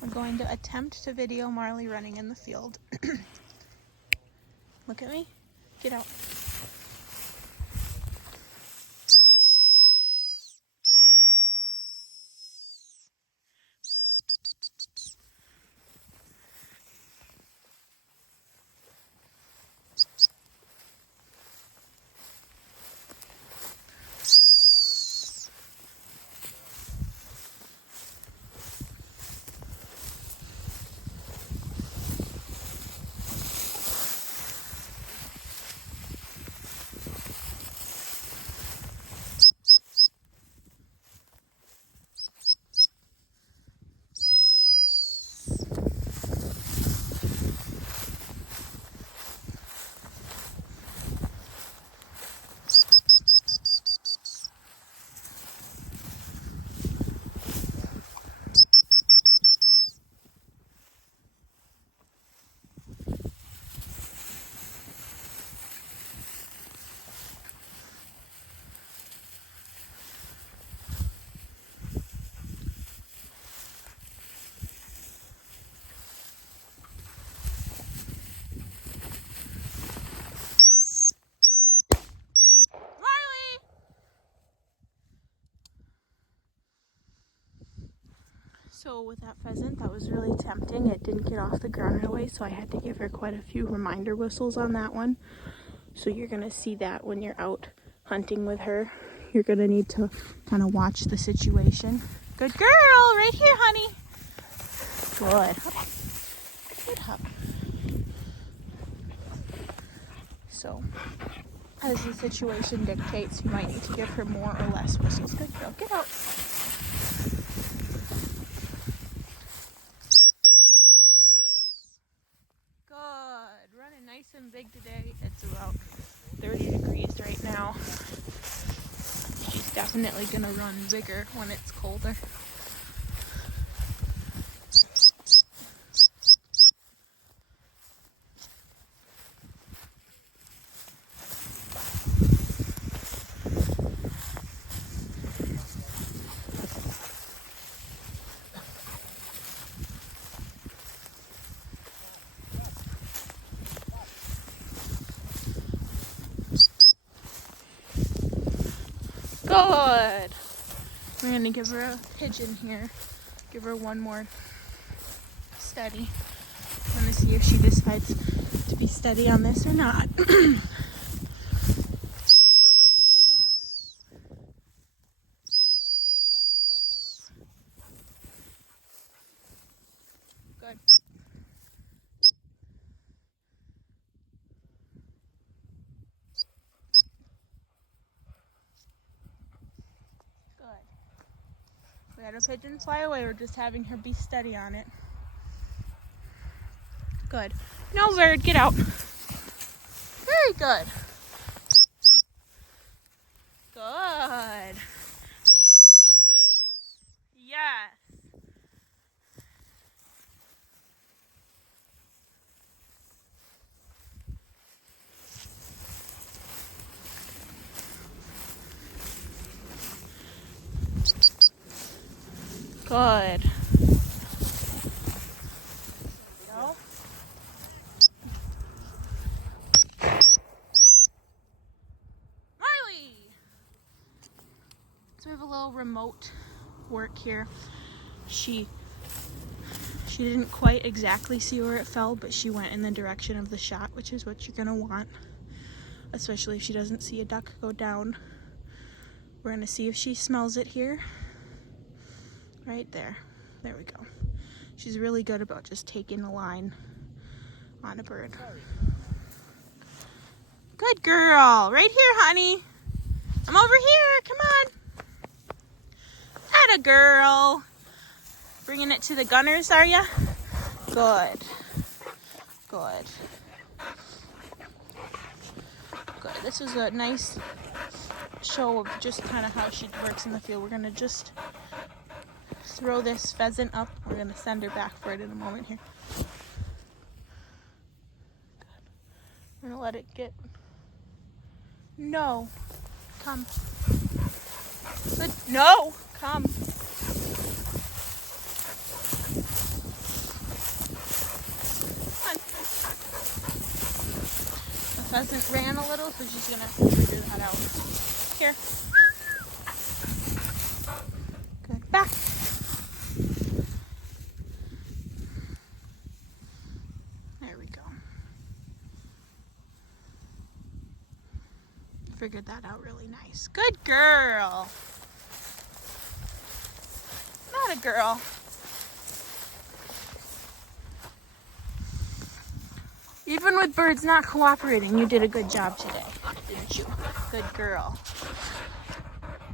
We're going to attempt to video Marley running in the field. Look at me. Get out. So with that pheasant, that was really tempting. It didn't get off the ground right away, so I had to give her quite a few reminder whistles on that one. So you're gonna see that when you're out hunting with her. You're gonna need to kind of watch the situation. Good girl, right here, honey. Good. Good hub. So as the situation dictates, you might need to give her more or less whistles. Good girl, get out. Running nice and big today. It's about 30 degrees right now. She's definitely gonna run bigger when it's colder. Good. We're gonna give her a pigeon here. Give her one more study. I'm gonna see if she decides to be steady on this or not. Good. We had a pigeon fly away. We're just having her be steady on it. Good. No, bird, get out. Very good. Good. Yes. Good. Marley! So we have a little remote work here. She didn't quite exactly see where it fell, but she went in the direction of the shot, which is what you're gonna want, especially if she doesn't see a duck go down. We're gonna see if she smells it here. Right there. There we go. She's really good about just taking a line on a bird. Good girl. Right here, honey. I'm over here. Come on. Atta girl. Bringing it to the gunners, are ya? Good. Good. Good. This is a nice show of just kind of how she works in the field. We're going to just throw this pheasant up. We're going to send her back for it in a moment here. Good. We're going to let it get... No. Come. Good. No. Come. hasn't ran a little, so she's gonna figure that out. Here. Good. Back. There we go. Figured that out really nice. Good girl. Not a girl. Even with birds not cooperating, you did a good job today, didn't you? Good girl.